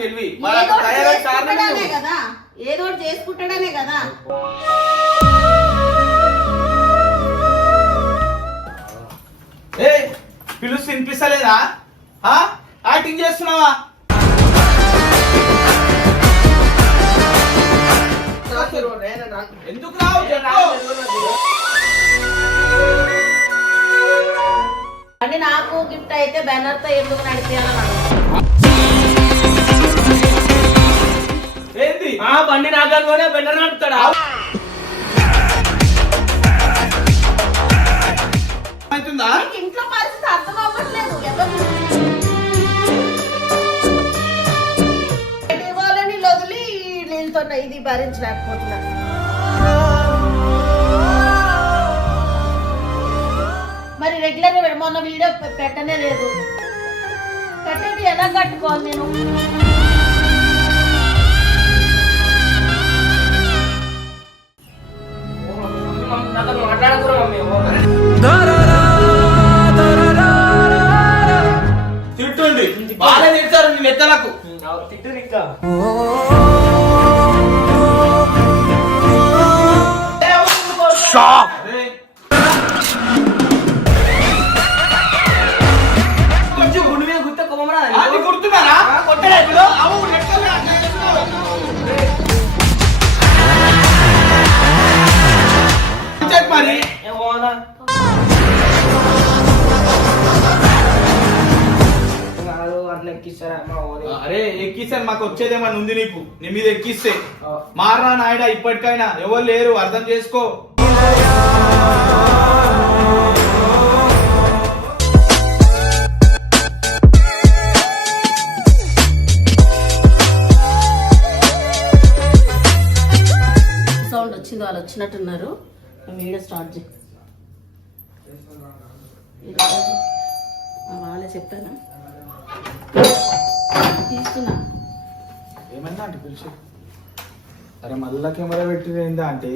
తెలివి కదా, ఏదో ఒకటి చేసుకుంటాడనే కదా. ఏ పిలుసు వినిపిస్తలేదా? యాక్టింగ్ చేస్తున్నావా? ఎందుకు రావు? అంటే నాకు గిఫ్ట్ అయితే బ్యానర్ తో ఎందుకు నడిపియాలని ఏంది బండి నాకనుకోనే బెండర్ నడుపుతాడా? ఇంట్లో పరిస్థితి అర్థం అవ్వట్లేదు. వాళ్ళని వదిలి వీళ్ళతో ఇది భరించలేకపోతున్నా. మరి రెగ్యులర్ గా మొన్న వీడియో పెట్టనే లేదు. కట్టేది ఎలా కట్టుకోవాలి నేను? మాట్లాడకూడదు మేము. తిట్టుండి బాగా తిడతారు నీ లెక్కలకు. తిట్టు ఇంకా కొంచెం గుండు మీద గుర్తు కొమ్మరా గుర్తున్నారా? మరి అట్లా ఎక్కిస్తారా? అరే ఎక్కిస్తాను, మాకు వచ్చేదేమన్నా ఉంది నీకు? నీ మీద ఎక్కిస్తే మారా నాయుడా, ఇప్పటికైనా ఎవరు లేరు, అర్థం చేసుకో. సౌండ్ వచ్చింది, వాళ్ళు వచ్చినట్టున్నారు. వీడియో స్టార్ట్ చేయి. వాళ్ళే చెప్పాను తీస్తున్నా. ఏమైందా అంటే పిలిచి? అరే మళ్ళా కెమెరా పెట్టిందా అంటే?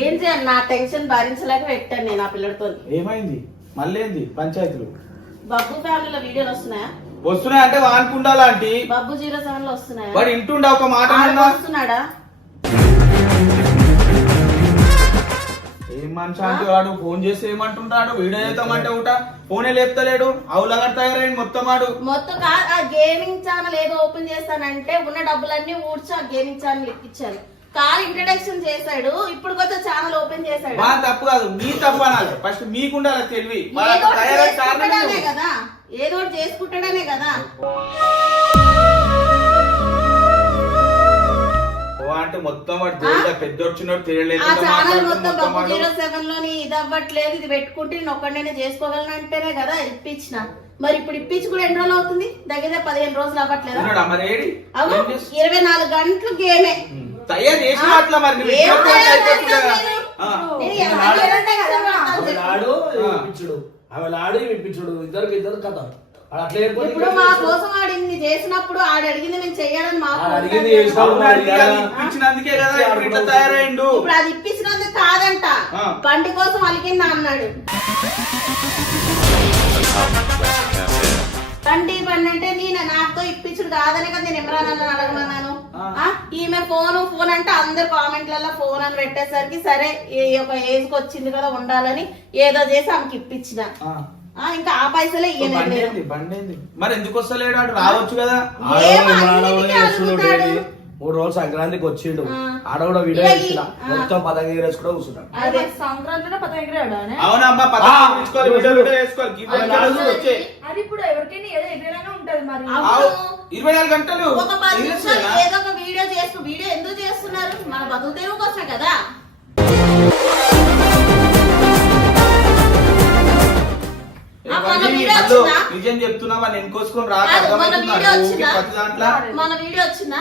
ఏం చేయాలి, నా టెన్షన్ భరించలేక పెట్టాను నేను ఆ పిల్లడితో. ఏమైంది మళ్ళీ? ఏంది పంచాయతీలు? బబ్బు ఫ్యామిలీలో వీడియోలు వస్తున్నాయా? వస్తున్నాయి అంటే వానుకుండాలా అంటే? బబ్బు 07 లో వస్తున్నాయా? వాడు ఇంటుండా ఒక మాట వస్తున్నాడా? ఏం మనిషి అంటే వాడు ఫోన్ చేసి ఏమంటుంటాడు? వీడియో చేద్దామంటే ఒకట ఫోనే లేపుతలేడు. అవులగా తయారైంది మొత్తం. వాడు మొత్తం ఆ గేమింగ్ ఛానల్ ఏదో ఓపెన్ చేస్తానంటే ఉన్న డబ్బులన్నీ ఊడ్చి ఆ గేమింగ్ ఛానల్ ఎక్కించాను. కాల్ ఇంట్రడక్షన్ చేశాడు, ఇప్పుడు కొత్త ఛానల్ ఓపెన్ చేశాడు. మా తప్పు కాదు, మీ తప్పు అనాలి. ఫస్ట్ మీకుండాలి తెలివి. కదా, ఏదో ఒకటి చేసుకుంటాడనే కదా. అంటే మొత్తం వాడు పెద్ద వచ్చినట్టు తెలియలేదు. ఆ ఛానల్ మొత్తం బబ్బు 07 లోని ఇది అవ్వట్లేదు, ఇది పెట్టుకుంటే నేను ఒక్కడైనా చేసుకోగలను అంటేనే కదా ఇప్పించిన. మరి ఇప్పుడు ఇప్పించి కూడా ఎన్ని రోజులు అవుతుంది? దగ్గర 15 రోజులు అవ్వట్లేదు. 24 గంటలు గేమే తయారు చేసిన అట్లా. మరి ఇద్దరు కథ. ఇప్పుడు మా కోసం ఆడు ఇన్ని చేసినప్పుడు ఆడు అడిగింది మేము చెయ్యాలని మాకు ఇప్పించినందుకే కదా ఇట్లా తయారైండు. ఇప్పుడు అది ఇప్పించినందుకు కాదంట, బండి కోసం అలిగిందా అన్నాడు. బండి అంటే నేను నాతో ఇప్పించుడు కాదనే కదా నేను ఇమ్రాన్ అన్న అడగమన్నాను. ఈమె ఫోన్ అంటే అందరు కామెంట్లలో ఫోన్ అని పెట్టేసరికి సరే ఒక ఏజ్ కి వచ్చింది కదా ఉండాలని ఏదో చేసి ఆమెకి ఇప్పించిన. ఇంకా ఆ పైసలే ఇయ్యలేదు. మరి ఎందుకు వస్తలేడు? రావచ్చు కదా. 3 రోజులు సంక్రాంతికి వచ్చిండు. ఆడ కూడా వీడియో ఇచ్చిన మొత్తం పతంగి వేసుకుంటూ కూర్చున్నాడు. సంక్రాంతిలో పతంగి అవునమ్మా, పతంగి వేసుకోవాలి. 24 గంటలు ఒక 10 నిమిషాలు ఏదో ఒక వీడియో వీడియో ఎందుకు చేస్తున్నారు? మన బతుకు తెరువు కోసం కదా. నిజం చెప్తున్నా, వాళ్ళు ఎన్కోసుకొని మన వీడియో వచ్చిందా?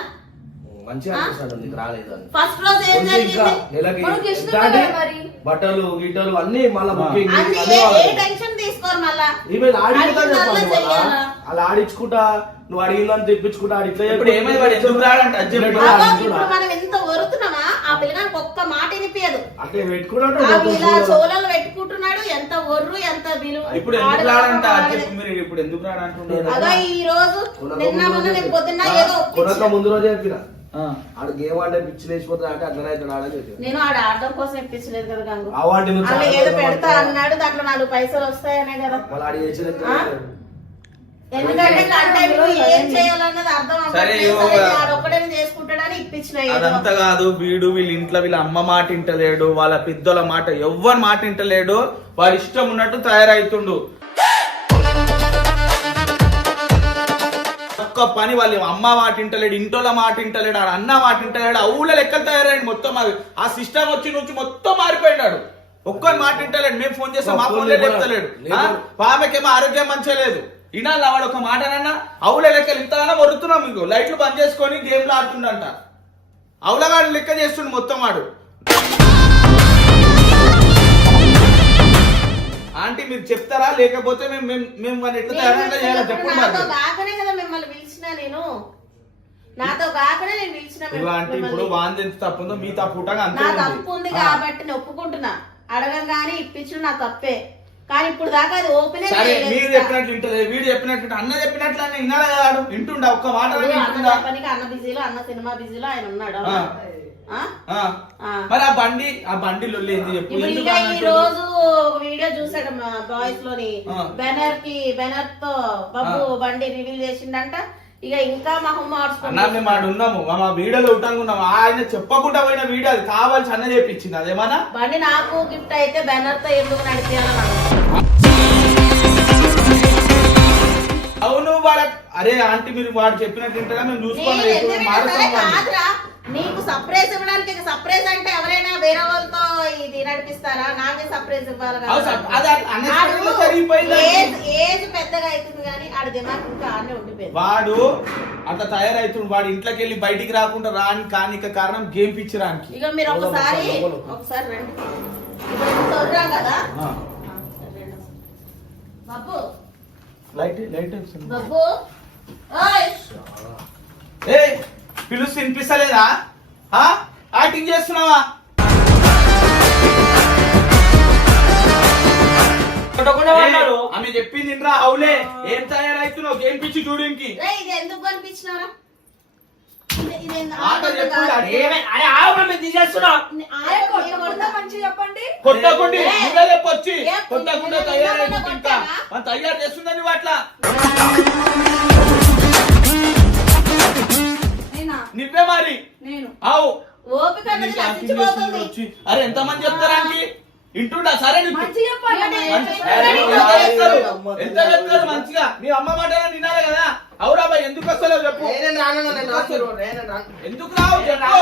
మంచిగా అనిపిస్తాడు నీకు రాలేదు అని. ఫస్ట్ రోజు ఏం కొంచెం ఇంకా జరిగింది? నెలకి మనకి ఇష్టం ఎంత అంటే కదా మరి. బట్టలు గిట్టలు అన్ని మళ్ళా బుకింగ్ అన్ని అన్ని ఏ వాళ్ళే. టెన్షన్ తీసుకోరు మళ్ళా. ఈమె ఆడించుకుంటా అడిగిన చెప్పాలి దాంట్లో మళ్ళా. చెయ్యాలా? అలా ఆడించుకుంటా నువ్వు అడిగిందని తెప్పించుకుంటా ఆడి ఇట్లా ఇప్పుడు ఏమైంది వాడు ఎందుకు రాడంట అది చెప్పు. ఇట్లా అబ్బా, ఆడించుకుంటా. ఇప్పుడు మనం ఎంత వరుతున్నామా ఆ పిల్లగానికి ఒక్క మాట వినిపించదు. అట్లా పెట్టుకున్నట్టు అవి ఇలా చోళలు పెట్టుకుంటున్నాడు. ఎంత ఒర్రు ఎంత విలువ. ఇప్పుడు ఎందుకు రాడంట అది చెప్పు. మీరు ఇప్పుడు ఎందుకు రాడంటున్నారు? అదో ఈ రోజు నిన్న మొన్న నేను పొద్దున్న ఏదో కొనక ఒప్పించిన. ముందు రోజే చెప్పిన ఆ. ఆడు గేమ్ అంటే పిచ్చి లేచిపోతే అంటే అట్లనే అవుతాడు ఆడని చెప్పిన. నేను ఆడ ఆడడం కోసం ఇప్పించలేదు కదా గంగు. ఆ వాటి నుంచి అలా ఏదో పెడతా అన్నాడు. దాంట్లో 4 పైసలు వస్తాయనే కదా. వాళ్ళు ఆడి చేసిన ఆ? ఎందుకంటే కంటెంట్ ఏం చేయాలన్నది అర్థం సరే, అవ్వట్లేదు. ఆడొక్కడే చేసుకుంటాడని ఇప్పించిన ఏదో. అదంతా కాదు. వీళ్ళ ఇంట్లో వీళ్ళ అమ్మ మాట వింటలేడు, వాళ్ళ పెద్దోళ్ళ మాట ఎవ్వరి మాట వింటలేడు. వాడి ఇష్టం ఉన్నట్టు తయారైతుండు. ఒక్క పని వాళ్ళ అమ్మ మాట వింటలేడు, ఇంటోళ్ళ మాట వింటలేడు, ఆడ అన్న మాట వింటలేడు. ఊళ్ళో లెక్కలు తయారైంది మొత్తం. అది ఆ సిస్టమ్ నుంచి మొత్తం మారిపోయినాడు. ఒక్కని మాట వింటలేడు. మేము ఫోన్ చేస్తాం, మా ఫోన్లే చెప్తలేడు. ఆమెకేమో ఆరోగ్యం మంచిగా లేదు. ఇనాలా వాడు ఒక మాటనన్నా అవుల లెక్కలు ఇంతగానో వరుతున్నాం. మీకు లైట్లు బంద్ చేసుకొని గేమ్లు ఆడుతుండంట. అవులగాడు లెక్క చేస్తుండు మొత్తం వాడు. ఆంటీ మీరు చెప్తారా లేకపోతే మేము వాడిని ఎట్లా తయారంగా చేయాలో చెప్పండి. నాతో కాకనే కదా మిమ్మల్ని పిలిచిన నేను. నాతో కాకనే నేను పిలిచిన ఆంటీ ఇప్పుడు వాంది ఎంత తప్పు ఉందో మీ తప్పు ఉంటాగా అంతే నా ఉంది. తప్పు ఉంది కాబట్టి నేను ఒప్పుకుంటున్నా. అడగంగానే ఇప్పించడం నా తప్పే. కానీ ఇప్పుడు దాకా అది ఓపెన్ సరే మీరు చెప్పినట్లు వింటలేదు, వీడు చెప్పినట్టు అన్న చెప్పినట్లు అని వినాలి కదా. వాడు వింటుండా ఒక్క మాట వింటుండా? పనికి అన్న బిజీలో అన్న సినిమా బిజీలో ఆయన ఉన్నాడు. ఆ. ఆ? ఆ. మరి ఆ బండి లొల్లి ఏంది చెప్పు. ఇప్పుడు ఎందుకు ఇక ఈ అన్నట్టు? రోజు ఒక వీడియో చూసాడు బాయ్స్ లోని. బెనర్ తో బాబు బండి రివీల్ చేసిండంట. ఇక ఇంకా మహమ్మ అన్నా మేము ఆడు ఉన్నాము, మా వీడియోలో ఉంటాను ఉన్నాము. ఆయన చెప్పకుండా పోయిన వీడియో అది కావాల్సి అన్న చేపించింది. అదేమన్నా బండి నాకు గిఫ్ట్ అయితే బెనర్ తో ఎందుకు నడిపేయాలని. అవును వాడ అరే ఆంటీ మీరు వాడు చెప్పినట్టు వింటారా? మేము చూసుకోవాలి కాదురా, నీకు సర్ప్రైజ్ ఇవ్వడానికి సర్ప్రైజ్ అంటే ఎవరైనా వేరే వాళ్ళతో ఇది నడిపిస్తారా? నాకే సర్ప్రైజ్ ఇవ్వాలి ఏజ్ పెద్దగా అవుతుంది కానీ ఆడ దిమాగ్ ఇంకా ఆడనే ఉండిపోయింది. వాడు అట్లా తయారైతుంది. వాడు ఇంట్లోకి వెళ్ళి బయటికి రాకుండా రాని కానిక కారణం గేమ్ పిచ్చరానికి. ఇక మీరు ఒకసారి రండి. ఇప్పుడు ఇంత వదిలాం కదా బాబు. లైట్ బాబు ఓయ్ ఏ పిలుస్తు వినిపిస్తలేదా? యాక్టింగ్ చేస్తున్నావా? ఆమె చెప్పింది రా. అవులే ఏం తయారైతున్నావు గేమ్ పిచ్చి చూడు. ఇంకి ఇది ఎందుకు కనిపించినారా? కొట్టకుండి వచ్చి కొట్టకుండా తయారైంది. ఇంకా మనం తయారు చేస్తుందని అట్లా నువ్వే మరి అవు ఓపిక అన్నది నశించిపోతుంది. అరే ఎంత మంది చెప్తారానికి ఇంటుండా? సరే ఎంత చెప్తారు మంచిగా. మీ అమ్మ మాట వినాలి కదా. అవురా బాయ్ ఎందుకు వస్తలేవు చెప్పు. ఎందుకు రావు చెప్పు.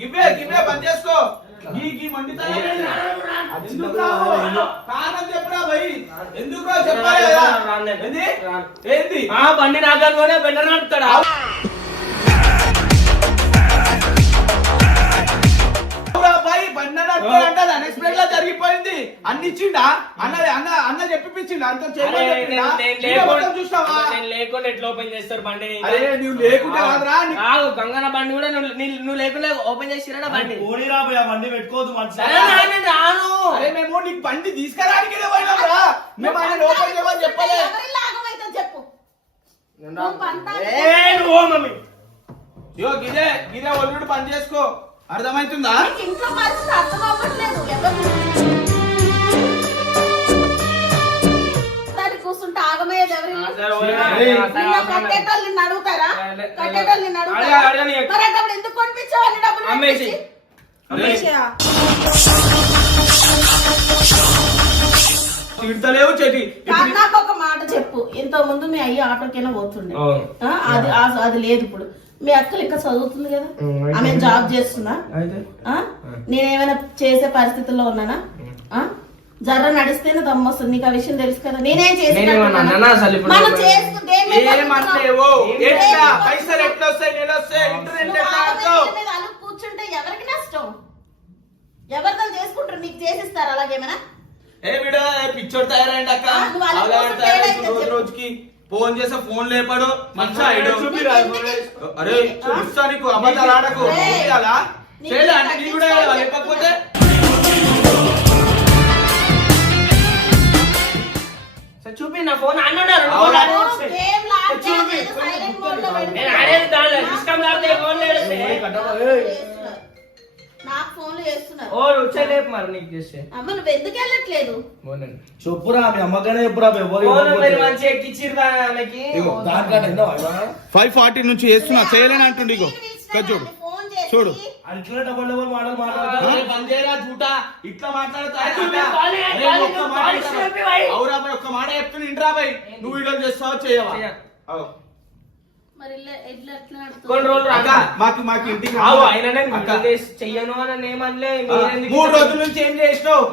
గివ్వే బంద్ చేసుకో. ఎందుకు కారణం చెప్పురా భయ్. ఎందుకు చెప్పాలి కదా. ఏంది బండి నాగానే బెండర్ నడుపుతాడా? అన్ఎక్స్పెక్టెడ్ గా జరిగిపోయింది. అన్ని ఇచ్చిండా అన్న చెప్పిపించిండు. అంత చూసినావా? నేను లేకుండా ఎట్లా ఓపెన్ చేస్తారు బండి? అరే నువ్వు లేకుంటే కాదురా. గంగన బండి కూడా నువ్వు లేకుండా ఓపెన్ చేసిరా బండి? బండి పెట్టుకోవద్దు రాను. అరే మేము నీకు బండి తీసుకురానికి పోయినారా? మేము ఆయన ఓపెన్ చేయమని చెప్పలే. ఎవరిలా ఆగమైతే చెప్పు. ఇగో గిదే ఒల్లుడు పని చేసుకో. అర్థమవుతుందా? ఇంట్లో పరిస్థితి అర్థం అవ్వట్లేదు. కూర్చుంటే ఆగమయ్యేది ఎవరి? కట్టేటోళ్ళు నిన్ను అడుగుతారా? కట్టేటోళ్ళు నిన్ను అడుగుతారా? మరి అప్పుడు ఎందుకు కొనిపించావు డబ్బులు? అమ్మేసి తిడతలేవు చెటి. నాకు ఒక మాట చెప్పు. ఇంత ముందు మీ అయ్యి ఆటోకైనా పోతుండే. అది లేదు ఇప్పుడు. మీ అక్కలు ఇంకా చదువుతుంది కదా, ఆమె జాబ్ చేస్తున్నా. నేనేమైనా చేసే పరిస్థితుల్లో ఉన్నానా? జర్ర నడిస్తేనే దమ్ము వస్తుంది. నీకు ఆ విషయం తెలుసు కదా. నేనేం నేనేమన్నా అసలు ఇప్పుడు మనం చేసుకుంటే ఏమంటేవో ఎట్లా పైసలు ఎట్లా వస్తాయి నెల వస్తాయి ఇంటర్నెట్ ఎట్లా ఆడతావు అలుగు కూర్చుంటే ఎవరికి నష్టం? ఎవరితో చేసుకుంటారు? నీకు చేసిస్తారు అలాగేమైనా? ఏ వీడు పిచ్చోడు తయారైంది అక్క నువ్వు అలా అలా కోసం తయారై తేడా రోజు రోజుకి ఫోన్ చేస్తే ఫోన్ లేపాడు మంచిగా ఐడియా అరే చూస్తా నీకు అబద్ధాలు ఆడకు అలా చేయలే అంటే నీ కూడా లేకపోతే చూపి నా ఫోన్ అన్నాడు గేమ్ లాడలేదు, సైలెంట్ మోడ్ లో పెట్టుకో. నేను ఆడేది దానిలో సిస్టమ్ లాడితే ఫోన్ లేడు నాకు ఫోన్లు చేస్తున్నారు. ఓ వచ్చేలేపు మరి నీకు చేస్తే అమ్మ నువ్వు ఎందుకు వెళ్ళట్లేదు? చెప్పురా మీ అమ్మగానే చెప్పురా ఫోన్ మరి మంచి ఎక్కిచ్చిరు ఆమెకి 540 నుంచి చేస్తున్నా చేయలేని అంటుండు ఇగో చూడు ఫోన్ చేసి చూడు అట్లా డబల్ మాటలు బంద్ చేయరా జూటా ఇట్లా మాట్లాడతా అవురా బాయ్ ఒక్క మాట చెప్తున్నా ఇంట్రా బాయ్ నువ్వు వీడియోలు చేస్తావా చేయవా అవు. మరి ఎట్లా ఎట్లా నడుస్తుంది? కొన్ని రోజులు అక్క మాకు ఇంటికి ఆవు ఆయన అక్క, చెయ్యను అని ఏమనలే 3 రోజుల నుంచి ఏం చేసినావు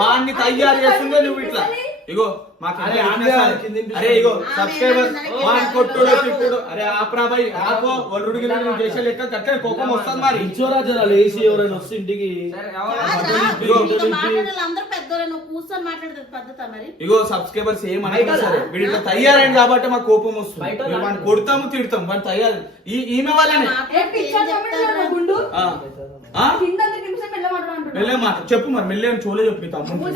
వాడిని తయారు చేస్తుందే నువ్వు ఇట్లా ఇగో మాకు అరే, అరే ఇగో సబ్స్క్రైబర్ వాడిని కొట్టుడు తిట్టుడు అరే ఆపరా బాయ్ ఆపో వల్లుడికి నువ్వు చేసే లెక్క కట్టే కోపం వస్తుంది మరి ఇచ్చోరా జర లేచి ఎవరైనా వస్తే ఇంటికి నీతో మాట్లాడాలి అందరూ పెద్దోళ్ళు, నువ్వు కూర్చొని మాట్లాడేది పద్ధత మరి? ఇగో సబ్స్క్రైబర్స్ ఏమన్నా సరే వీడి ఇట్లా తయారైంది కాబట్టి మాకు కోపం వస్తుంది మేము వాడిని కొడతాము తిడతాం వాడిని తయారు ఈమె వాళ్ళనే మెల్లే మాట చెప్పు మరి మెల్లే అని చూలే చెప్పి తమ్ముడు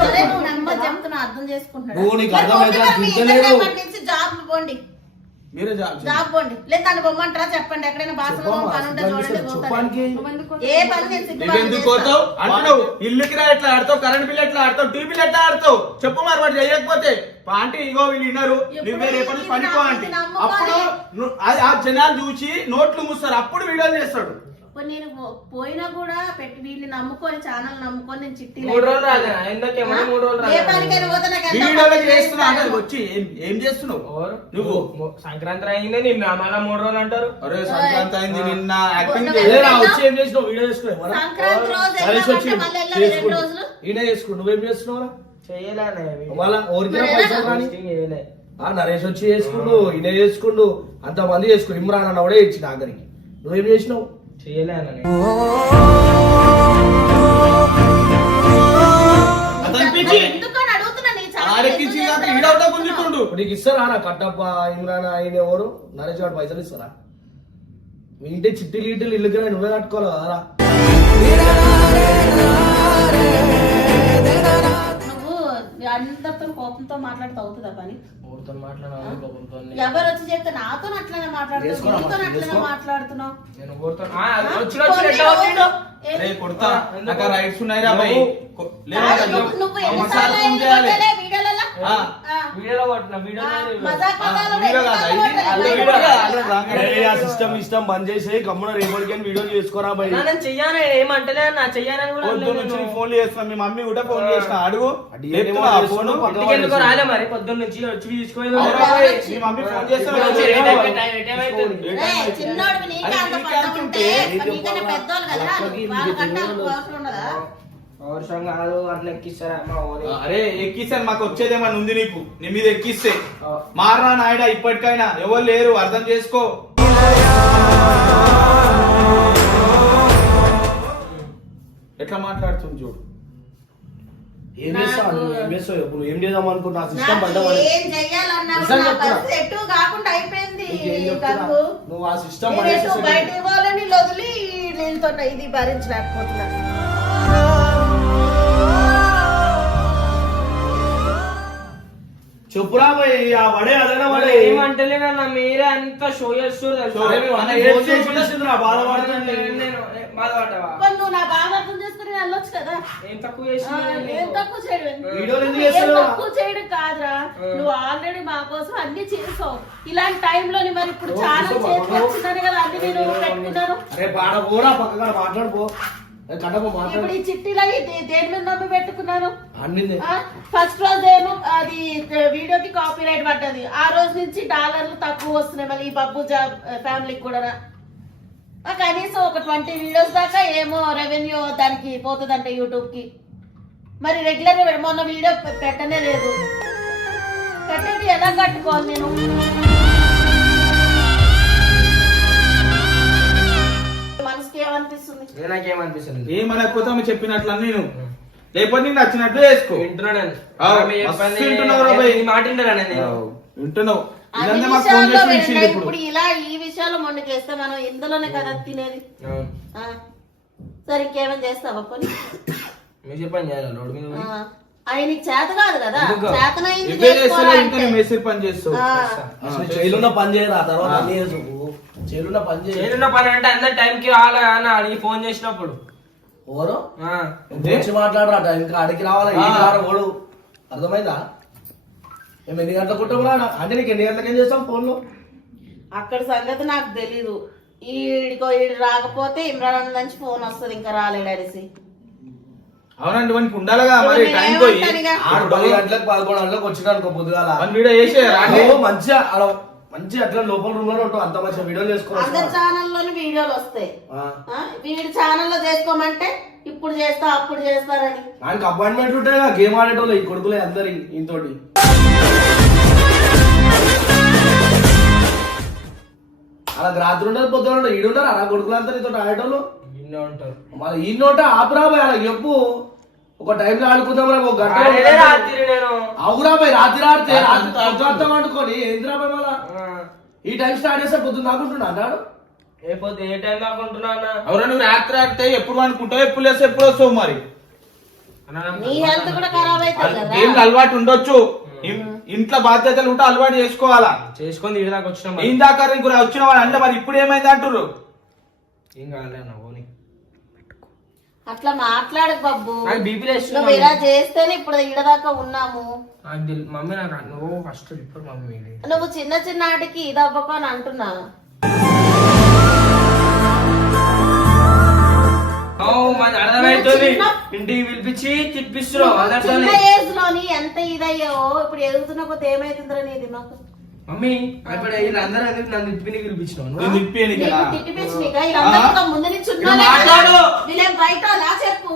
సరే నువ్వు నెంబర్ చెప్తున్నా అర్థం చేసుకుంటున్నాడు. నువ్వు నీకు అర్థమైతే తింటలేదు. జాబ్ పోండి, మీరే జాబ్ పోండి. లేదు తను బొమ్మంటారా చెప్పండి, ఎక్కడైనా బాసలో పని ఉంటే చూడండి పోతాను. ఏ పని నేను ఎందుకు పోతావు అంటున్నావు ఇల్లుకి రా ఎట్లా ఆడతావు కరెంట్ బిల్ ఎట్లా ఆడతావు టీవీ బిల్ ఎట్లా ఆడతావు చెప్పు మరి వాడు చేయకపోతే ఆంటీ ఇగో వీళ్ళు విన్నారు నువ్వే రేపటి పనికో ఆంటీ అప్పుడు ఆ జనాలు చూసి నోట్లు మూస్తారు అప్పుడు వీడియోలు చేస్తాడు. నేను పోయినా కూడా పెట్టి వీళ్ళని నమ్ముకొని ఛానల్ నమ్ముకొని నేను చిట్టి 3 రోజులు రాదా ఎందుకే 3 రోజులు ఏ పనికైనా పోతే నాకు ఎంత వీడియోలు పని చేస్తున్నా అంటే చేస్తారు? వచ్చి ఏం చేస్తున్నావు నువ్వు సంక్రాంతి అయింది నిన్న మళ్ళా 3 రోజులు అంటారు అరే సంక్రాంతి అయింది నిన్న యాక్టింగ్ వచ్చి ఏం చేసినావు వీడియో చేసుకున్నావు సంక్రాంతి రోజు నరేష్ వచ్చి వెళ్ళామంటే మళ్ళీ వెళ్ళాలి 2 రోజులు. ఈయన చేసుకున్నావు నువ్వేం చేస్తున్నావురా చేయలే వాళ్ళ ఒరిజినల్ పైసలు రాని నరేష్ వచ్చి చేసుకుండు ఈయన చేసుకుండు అంతమంది చేసుకుండు ఇమ్రాన్ అన్న కూడా ఇచ్చిండు ఆఖరికి నువ్వేం చేసినావు చేయలే ఎందుకని అడుగుతున్నా నీ ఛానల్ ఆడెక్కించి ఈడవుతా గుంజుతుండు నీకు ఇస్తారా నా కట్టప్ప ఇమ్రాన్ ఆయన ఎవరు నరేష్ గారు పైసలు ఇస్తారా మీ ఇంటి చిట్టి లీటిల్ ఇల్లుకి నువ్వే కట్టుకోవాలి కదరా నువ్వు అందరితో కోపంతో మాట్లాడుతూ అవుతుందా పని? మాట్లాడాలి ఎవరు వచ్చి చెప్తే నాతో అట్లనే మాట్లాడుతున్నావు, నీతో అట్లనే మాట్లాడుతున్నావు. అరే కొడతా నాకు రైట్స్ ఉన్నాయిరా బాయ్ నువ్వు ఎన్నిసార్లు అయినా వీడియోలలో వీడియోలో పట్టిన మజాక్ సిస్టమ్ ఇష్టం బంద్ చేసి గమ్మున రేపటికి వీడియోలు చేసుకోరా బయట నేను చెయ్యాను ఏమంటలే నా చెయ్యానని కూడా ఫోన్ చేస్తున్నా మీ మమ్మీ కూడా ఫోన్ చేసిన అడుగు ఫోన్ ఇంటికి ఎందుకో రాలే మరి పొద్దున్న నుంచి వచ్చి తీసుకొని మీ మమ్మీ ఫోన్ చేస్తున్నా చిన్నోడు నీకే అంత పడ్డ ఉంటే నీకన్నా పెద్దోళ్ళు కదా వాళ్ళకంటే అవసరం ఉండదా? అవసరం కాదు అట్లా ఎక్కిస్తారా అమ్మ అరే ఎక్కిస్తాను మాకు వచ్చేదేమన్నా ఉంది నీకు నీ మీద ఎక్కిస్తే మారా నాయుడా ఇప్పటికైనా ఎవరు లేరు అర్థం చేసుకో ఎట్లా మాట్లాడుతుంది చూడు ఏం చేస్తావు ఏం చేస్తావు ఇప్పుడు ఏం చేద్దాం అనుకుంటా సిస్టమ్ నాకు ఏం చెయ్యాలన్నా కూడా నా పరిస్థితి ఎటు కాకుండా అయిపోయింది. గంగు, నువ్వు ఆ సిస్టమ్ నేను ఎటు బయటికి పోవాలని వదిలి నీతో ఇది భరించలేకపోతున్నా. చెప్పురా పోయి ఆ వడే అదేనా వడే ఏమంటలేనన్నా మీరే అంత షో చేస్తున్నారు బాధపడుతుంది నేను బాధపడ్డావా మరి నువ్వు నా బాధ అర్థం చేసుకుని వెళ్ళొచ్చు కదా. ఏం తక్కువ చేసి ఏం తక్కువ చేయడం వీడియోలు ఎందుకు ఏం చేస్తున్నావు? తక్కువ చేయడం కాదురా, నువ్వు ఆల్రెడీ మా కోసం అన్ని చేసావు. ఇలాంటి టైంలో మరి ఇప్పుడు చాలా చేతికి వచ్చిందని కదా అన్ని నేను పెట్టుకున్నాను. అరే బాడ పోరా పక్కగా మాట్లాడుకో కట్టపో మాట్లాడు ఇప్పుడు ఈ చిట్టీలో దేని మీద నమ్మి పెట్టుకున్నాను. అన్నింది ఫస్ట్ రోజు ఏమో అది వీడియోకి కాపీ రైట్ పడ్డది, ఆ రోజు నుంచి డాలర్లు తక్కువ వస్తున్నాయి మళ్ళీ ఈ బబ్బు జాబ్ ఫ్యామిలీకి కూడా. కనీసం ఒక 20 వీడియోస్ దాకా ఏమో రెవెన్యూ దానికి పోతుందంటే యూట్యూబ్ కి. మరి రెగ్యులర్ గా మొన్న వీడియో పెట్టనే లేదు, పెట్టేది ఎలా కట్టుకోవాలి నేను? మనసుకి ఏమనిపిస్తుంది? నాకేమనిపిస్తుంది ఏమనకపోతే ఆమె చెప్పినట్లు నేను లేకపోతే నీకు నచ్చినట్లు చేసుకో. వింటున్నావు అన్ని ఇదంతా మాకు ఫోన్ విషయాల్లో చేసి పిలిచింది ఇప్పుడు. ఇప్పుడు ఇలా ఈ విషయాల్లో మొండి చేస్తే మనం ఇందులోనే కదా తినేది. సరే ఇంకేమైనా చేస్తావా పని? పని చేయాలి రోడ్డు మీద పోయి. ఆయనకి చేత కాదు కదా, చేతనైంది ఇవే చేస్తేనే ఇంకా చేసుకోవాలంటే. నేను మేస్త్రి పని చేస్తావు. అసలు జైలున్న పని చేయరా, తర్వాత అన్ని చేసుకో. జైలున్న పని చేయ చేనున్న పని అంటే అందరు టైంకి రావాలా అని అడిగి ఫోన్ చేసినప్పుడు ఎవరు ఆ, వచ్చి మాట్లాడరా, టైంకి అడిగి రావాలా, ఇంటికి రారా ఓడు. అర్థమైందా? మేము ఎన్ని గంటలకు కుట్టాం రా అంటే నీకు ఎన్ని గంటలకు ఏం చేస్తాం ఫోన్ లో? అక్కడ సంగతి నాకు తెలీదు. ఈడు రాకపోతే ఇమ్రాన్ నుంచి ఫోన్ వస్తుంది ఇంకా రాలేడు అనేసి. అవునండి వానికి ఉండాలిగా మరి ఇప్పుడు టైం నేను పోయి ఏమంటానిగా? 10 గంటలకు 11 గంటలకు వచ్చినానుకో పొద్దుగాల వన్ వీడియో చేసేయరా అంటే? ఓ మంచిగా అలా మంచిగా అట్లా లోపల రూమ్ లో ఉంటాం, అంత మంచిగా వీడియోలు అందరి చేసుకోవాలి. ఛానల్లోని వీడియోలు వస్తాయి. వీడి ఛానల్లో చేసుకోమంటే ఇప్పుడు చేస్తా అప్పుడు చేస్తారని. ఆయనకి అపాయింట్మెంట్ ఉంటాయి గేమ్ ఆడేటోళ్ళు ఈ కొడుకులే అందరి ఇంతోటి. అలా రాత్రి ఉండదు పొద్దున ఉండదు, ఈడుంటారు అలా కొడుకులు అంతా నీతో ఆడేటోళ్ళు. ఇన్నే ఉంటారు మళ్ళీ ఈ నోట ఆపురాబాయ్ అలా చెప్పు, ఒక టైంలో ఆడుకుందాం రా, ఒక గంట ఆడేదే రాత్రి నేను అవురాబాయ్ రాత్రి ఆడితే రాత్రి ఆడుకొని ఏంద్రాబాయ్ మళ్ళా ఆ, ఈ టైం స్టార్ట్ చేస్తే పొద్దున్న ఆడుకుంటున్నా అంటాడు. ఏ పొద్దు ఏ టైం దాకా ఉంటున్నా అన్న? ఎవరో నువ్వు రాత్రి ఆడితే ఎప్పుడు అనుకుంటావు, ఎప్పుడు లేస్తే ఎప్పుడు వస్తావు మరి. అన్న, నాకు నీ హెల్త్ కూడా ఖరాబ్ అవుతుంది కదా. గేమ్లు అలవాటు ఉండొచ్చు, ఇంట్లో బాధ్యతలు ఉంటే అలవాటు చేసుకోవాలా. చేసుకొని ఇడి దాకా వచ్చిన ఏం దాకా ఇంకో వచ్చిన వాడు అంటే మరి ఇప్పుడు ఏమైంది అంటుర్రు. ఏం కాలే అన్న పోనీ. అట్లా మాట్లాడకు బబ్బు, నాకు బీపీ నువ్వు ఇలా చేస్తేనే ఇప్పుడు ఈడదాకా ఉన్నాము. మమ్మీ నాకు నువ్వు ఫస్ట్ ఇప్పుడు మమ్మీ నువ్వు చిన్న చిన్న ఆటికి ఇది అవ్వకు అని అంటున్నా. అర్థమవుతుంది, ఇంటికి పిలిపించి తిప్పిస్తున్నావు చిన్న అందరితోని. ఏజ్ లోని ఎంత ఇదయ్యావో ఇప్పుడు ఎదుగుతున్న కొత్త ఏమైతుందిరా నీది మాకు. మమ్మీ ఇప్పుడు వీళ్ళందరూ ఎందుకు నన్ను తిప్పిని పిలిపించినావు నేను తిప్పాను నీకు కదా. తిట్టిపించి నీకా వీళ్ళందరితో ముందు నుంచి ఇక్కడ మాట్లాడు. వీళ్ళేం బయట వాళ్ళా చెప్పు.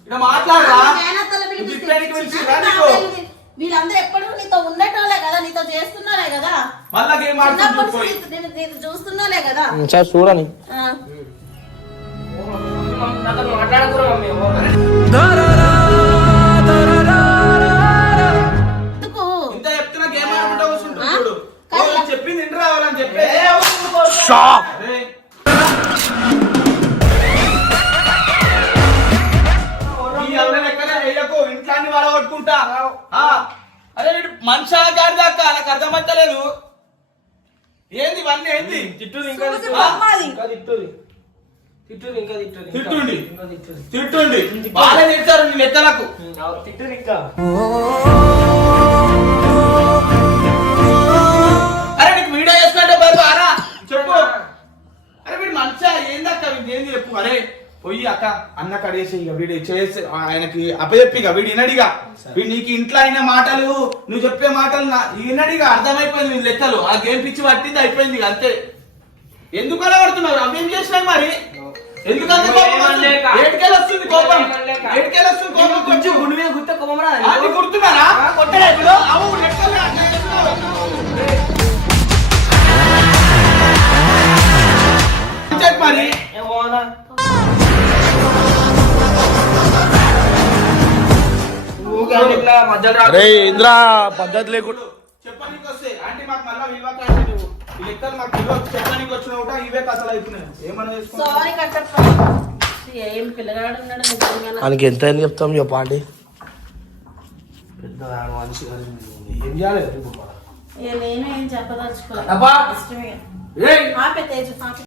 ఇక్కడ మాట్లాడరా. మేనత్తలు నువ్వు పిలిపిస్తే తిప్పడానికి పిలిచిర్రా నాకు నీకు? తెలియదు. వీళ్ళందరూ ఎప్పుడు నీతో ఉండటోలే కదా, నీతో చేస్తున్నారే కదా, మళ్ళా గేమ్ చిన్నప్పటి ఆడుతుంది పోయి. నుంచి నీతో చూస్తున్నాలే కదా. చూడని ఆ. మాట్లాడకూడదు మమ్మీ. ఎందుకు? ఇంత చెప్తున్నా గేమ్ ఆడుకుంటా కూర్చుంటున్నాడు చూడు. కాదు. ఓ, చెప్పింది ఇంటి రావాలని చెప్పి ఇంట్లాన్ని వడగొట్టుకుంటా. అరే వీడు మనిషా గారి దాకా నాకు అర్థమవుతలేదు. ఏంది ఇవన్నీ ఏంది? తిట్టుది ఇంకా తిట్టుది. ఇంకా తిట్టుది. తిట్టుది ఇంకా తిట్టుది. తిట్టుండి. ఇంకా తిట్టుది. తిట్టుండి బాగా తిడతారు నీ లెక్కలకు. తిట్టుది ఇంకా. అరే నీకు వీడియో చేసుకుంటే బాబు అరా చెప్పు. అరే వీడు మంచిగా ఏందక్క ఏంది చెప్పు. అరే పోయి అక్క అన్న కడేసి ఇక వీడు చేసి ఆయనకి అప్పచెప్పి ఇక వీడు వినడిగా. వీడు నీకు ఇంట్లో అయిన మాటలు నువ్వు చెప్పే మాటలు వినడిగా అర్థమైపోయింది నీ లెక్కలు. ఆ గేమ్ పిచ్చి పట్టింది అయిపోయింది ఇక అంతే. ఎందుకు అలా పడుతున్నారు? అవేం చేసినాయి మరి? ఎందుకంత కోపం? ఏడుకెళ్ళి వస్తుంది కోపం, ఏడుకెళ్ళి వస్తుంది కోపం. కొంచెం గుండు మీద గుర్తే కోపం రాదా? అది గుర్తున్నారా? కొట్టలే ఇప్పుడు? అవు లెక్కలు అట్లా చేస్తున్నావు. చెప్పు మరి. ఏమోనా? ఊరికే ఇట్లా మధ్యలో రా. అరే ఇంద్రా పద్ధతి లేకుండా చెప్పనీకి వస్తే ఆంటీ మాకు మళ్ళా విలువ కాదు. నువ్వు ఈ లెక్కలు మాకు విలువ చెప్పనీకి వచ్చినావు కూడా ఇవే కథలు అయిపోయినాయి. ఏమన్నా చేసుకుంటావు? సారీ కట్టప్ప. ఏం పిల్లగాడు ఉన్నాడు నిజంగా. మనకి ఎంత అని చెప్తాం చెప్పండి. పెద్ద మనిషి ఏం చేయాలి నేను ఏం చెప్పదలుచుకోలేదు. అబ్బా. ఇష్టమే. ఏయ్ ఆపే తేజు ఆపే.